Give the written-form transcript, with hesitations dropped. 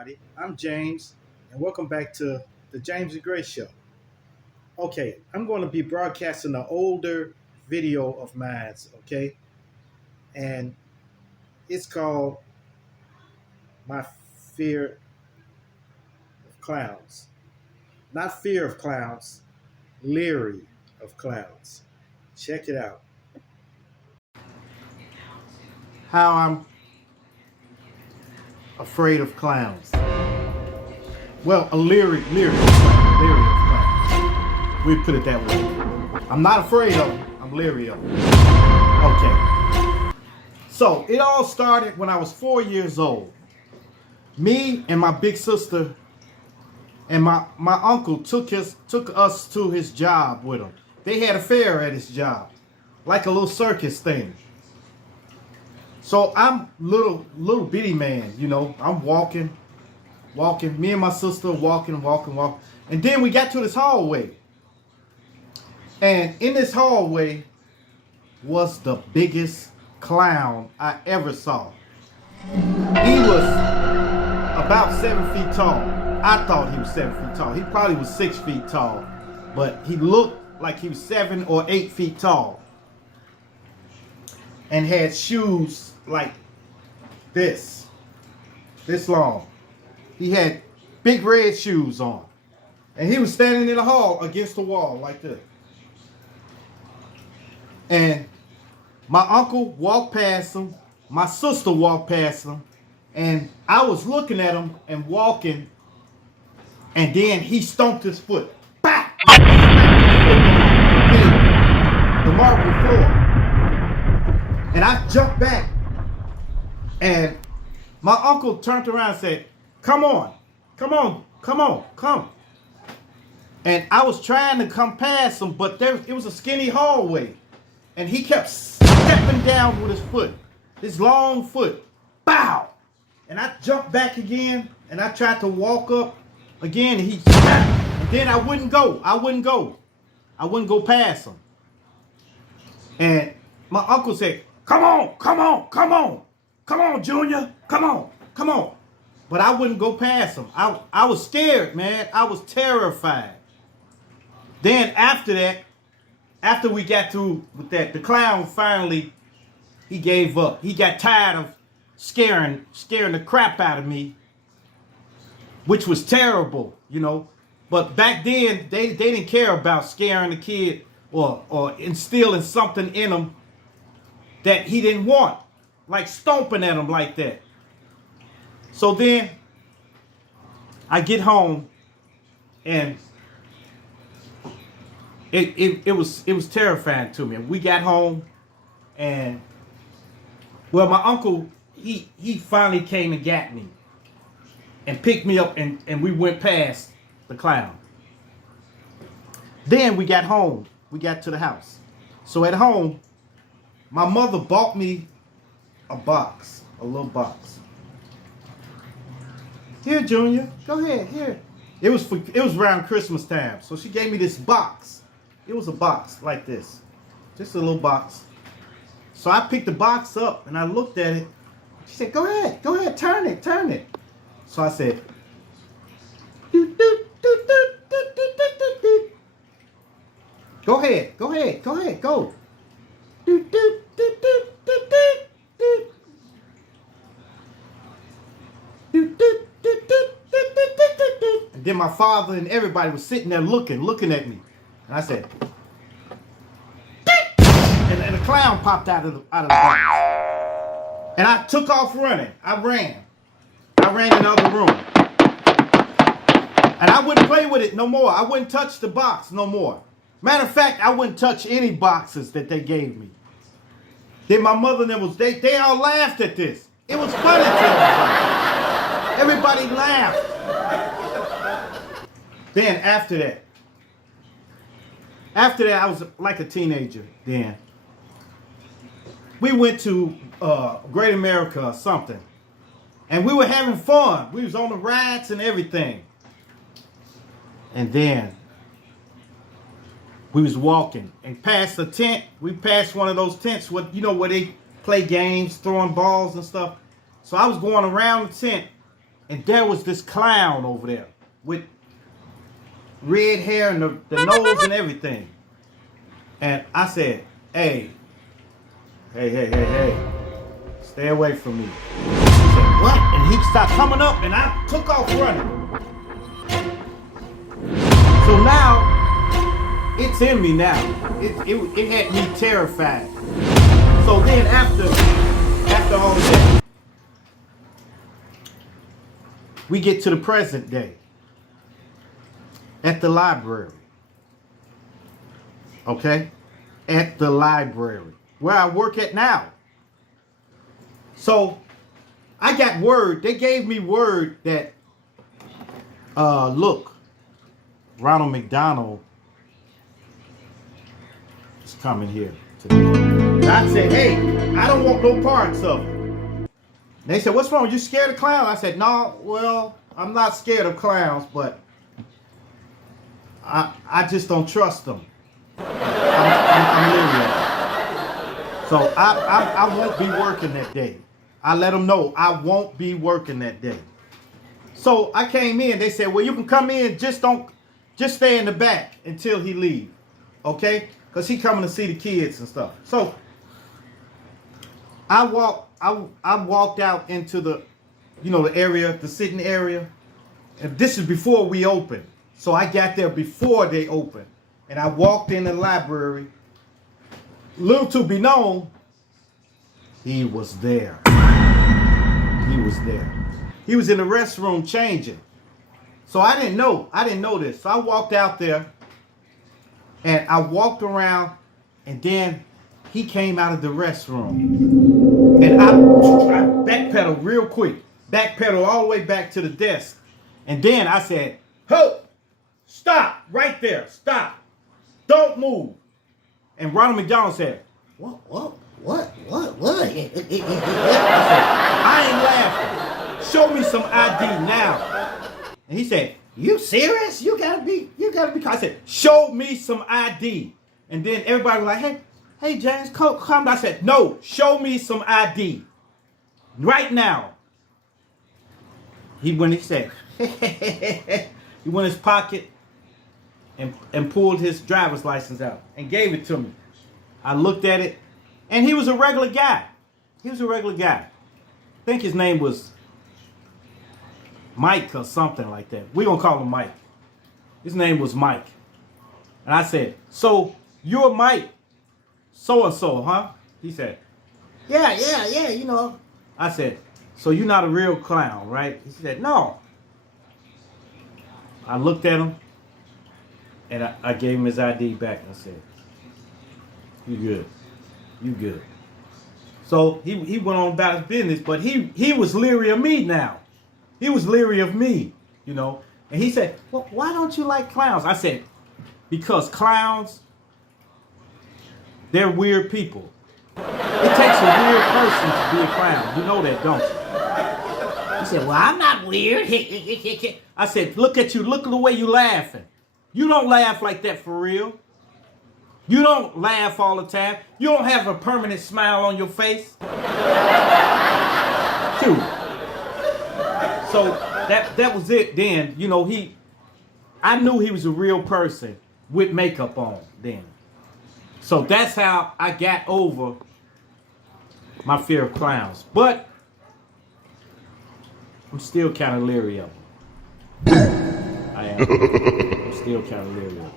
everybody. I'm James, and welcome back to the James and Grace Show. Okay, I'm going to be broadcasting an older video of mine, okay? And it's called My Fear of Clowns. Not fear of clowns, leery of clowns. Check it out. How I'm afraid of clowns. Well, leery of clowns. We put it that way. I'm not afraid of them. I'm leery of them. Okay. So it all started when I was 4 years old. Me and my big sister and my uncle took us to his job with him. They had a fair at his job, like a little circus thing. So I'm little bitty man, you know. I'm walking. Me and my sister walking. And then we got to this hallway. And in this hallway was the biggest clown I ever saw. He was about 7 feet tall. I thought he was 7 feet tall. He probably was 6 feet tall. But he looked like he was 7 or 8 feet tall. And had shoes like this long. He had big red shoes on. And he was standing in the hall against the wall like this. And my uncle walked past him. My sister walked past him. And I was looking at him and walking. And then he stomped his foot. Bah! The marble floor. And I jumped back. And my uncle turned around and said, come on. And I was trying to come past him, but it was a skinny hallway. And he kept stepping down with his foot, his long foot. Bow! And I jumped back again, and I tried to walk up again, and he snapped. And then I wouldn't go. I wouldn't go past him. And my uncle said, come on, Junior. Come on. But I wouldn't go past him. I was scared, man. I was terrified. Then after that, after we got through with that, the clown finally, he gave up. He got tired of scaring the crap out of me, which was terrible, you know. But back then, they didn't care about scaring the kid or instilling something in him that he didn't want, like stomping at him like that. So then I get home, and it was terrifying to me. We got home, and well, my uncle he finally came and got me and picked me up, and we went past the clown. Then we got home. We got to the house. So at home, my mother bought me a little box. Here, Junior, go ahead, here. It was around Christmas time, so she gave me this box. It was a box like this, just a little box. So I picked the box up and I looked at it. She said, go ahead, turn it. So I said, doot, doot, doot, doot, doot, doot, doot, doot. Go ahead, go. Doot, doot, doot, doot, doot, doot, doot. Doot, doot, doot, doot, doot, doot, doot, doot. And then my father and everybody was sitting there looking at me. And I said, and the clown popped out of the box. And I took off running. I ran in the other room. And I wouldn't play with it no more. I wouldn't touch the box no more. Matter of fact, I wouldn't touch any boxes that they gave me. Then my mother and them they all laughed at this. It was funny to everybody. Everybody laughed. Then after that, I was like a teenager then. We went to Great America or something. And we were having fun. We was on the rides and everything. And then we was walking and past the tent. We passed one of those tents where they play games, throwing balls and stuff. So I was going around the tent and there was this clown over there with red hair and the nose and everything. And I said, hey, stay away from me. He said, what? And he started coming up, and I took off running. So now, it's in me now. It had me terrified. So then after all that, we get to the present day. At the library. Okay? At the library. Where I work at now. So, I got word. They gave me word that, look, Ronald McDonald is coming here today. And I said, hey, I don't want no parts of it. They said, what's wrong? You scared of clowns? I said, no, well, I'm not scared of clowns, but I just don't trust them. I'm leery. So I won't be working that day. I let them know I won't be working that day. So I came in. They said, well, you can come in. Just stay in the back until he leave. Okay? Because he coming to see the kids and stuff. So I walked out into the, the area, the sitting area. And this is before we opened. So I got there before they opened. And I walked in the library. Little to be known, he was there. He was there. He was in the restroom changing. So I didn't know this. So I walked out there. And I walked around. And then he came out of the restroom. And I backpedaled real quick. Backpedaled all the way back to the desk. And then I said, "Ho! Stop right there. Stop. Don't move." And Ronald McDonald said, What? I said, I ain't laughing. Show me some ID now. And he said, you serious? You gotta be. I said, show me some ID. And then everybody was like, hey, James, come. I said, no, show me some ID. Right now. He went in his pocket and pulled his driver's license out and gave it to me. I looked at it, and he was a regular guy. I think his name was Mike or something like that. We're going to call him Mike. His name was Mike. And I said, so you're Mike so-and-so, huh? He said, yeah, I said, so you're not a real clown, right? He said, no. I looked at him, and I gave him his ID back. And I said, you good. So he went on about his business, but he was leery of me now. He was leery of me, And he said, well, why don't you like clowns? I said, because clowns, they're weird people. It takes a weird person to be a clown. You know that, don't you? He said, well, I'm not weird. I said, look at you. Look at the way you laughing. You don't laugh like that for real. You don't laugh all the time. You don't have a permanent smile on your face. Dude. So that was it then. I knew he was a real person with makeup on then. So that's how I got over my fear of clowns. But I'm still kind of leery of them. I am. I'm still kind of leery of them.